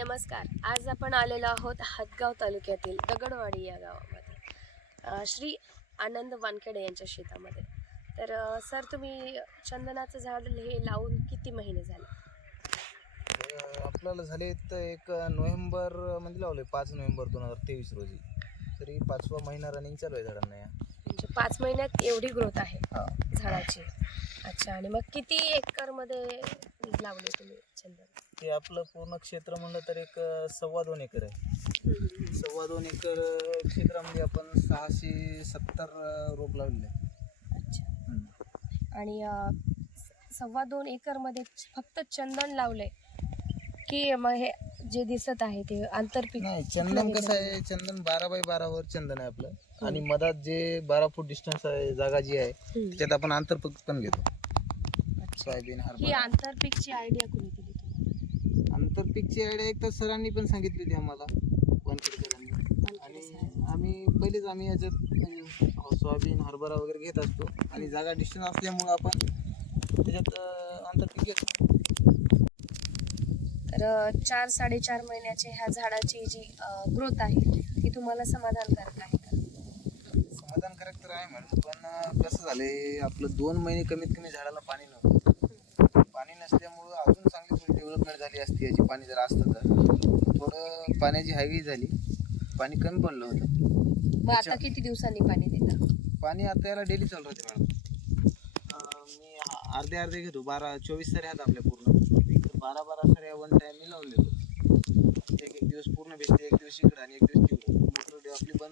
नमस्कार. आज आपण आलेलो आहोत हदगाव तालुक्यातील दगडवाडी या गावामध्ये. श्री आनंद वानखेडे यांच्या शेतामध्ये. तर सर तुम्ही चंदनाचं झाड हे लावून किती महिने झाले? आपल्याला झाले तर एक नोव्हेंबरमध्ये लावले पाच नोव्हेंबर दोन हजार तेवीस रोजी. तरी पाचवा महिना रनिंग चालू आहे झाडांना या. म्हणजे पाच महिन्यात एवढी ग्रोथ आहे झाडाची. अच्छा आणि मग किती एकरमध्ये लावले तुम्ही चंदन? ते आपलं पूर्ण क्षेत्र म्हणलं तर एक सव्वा दोन एकर आहे. सव्वा दोन एकर क्षेत्रामध्ये आपण सहाशे सत्तर रोप लावलेले आहे. आणि सव्वा दोन एकरमध्ये फक्त चंदन लावलंय. की मग हे जे दिसत आहे ते आंतरपीक नाही चंदन कसं आहे चंदन बारा बाय बारावर चंदन आहे आपलं. आणि मधात जे बारा फूट डिस्टन्स आहे जागा जी आहे. त्याच्यात आपण आंतरपीक पण घेतो. सोयाबीन ही आंतरपीकची आयडिया कोणी दिली तुम्हाला आंतरपीकची आयडिया एक तर सरांनी पण सांगितली होती आम्हाला वानखेडे सरांनी. आणि आम्ही पहिलेच आम्ही याच्यात म्हणजे सोयाबीन हरभरा वगैरे घेत असतो. आणि जागा डिस्टन्स असल्यामुळं आपण त्याच्यात अं, आंतरपीक घेतो तर चार साडेचार महिन्याच्या ह्या झाडाची जी ग्रोथ आहे ती तुम्हाला समाधानकारक आहे समाधानकारक तर आहे मॅडम पण कसं झालंय आपलं दोन महिने कमीत कमी झाडाला पाणी नव्हतं. डेव्हलपमेंट झाली असती याची पाणी जर असतं तर. थोडं पाण्याची हायवी झाली. पाणी कमी पडलं होतं. मग आता किती दिवसांनी पाणी देता? पाणी आता याला डेली चालू राहते मॅडम. मी अर्धे अर्धे घेतो. बारा चोवीस सऱ्या आहेत आपल्या पूर्ण. बारा बारा सऱ्या वन टाइम मी लावून देतो. एक एक दिवस पूर्ण भेटते एक दिवस इकडं आणि एक दिवस तिकडं. मोटर आपली बंद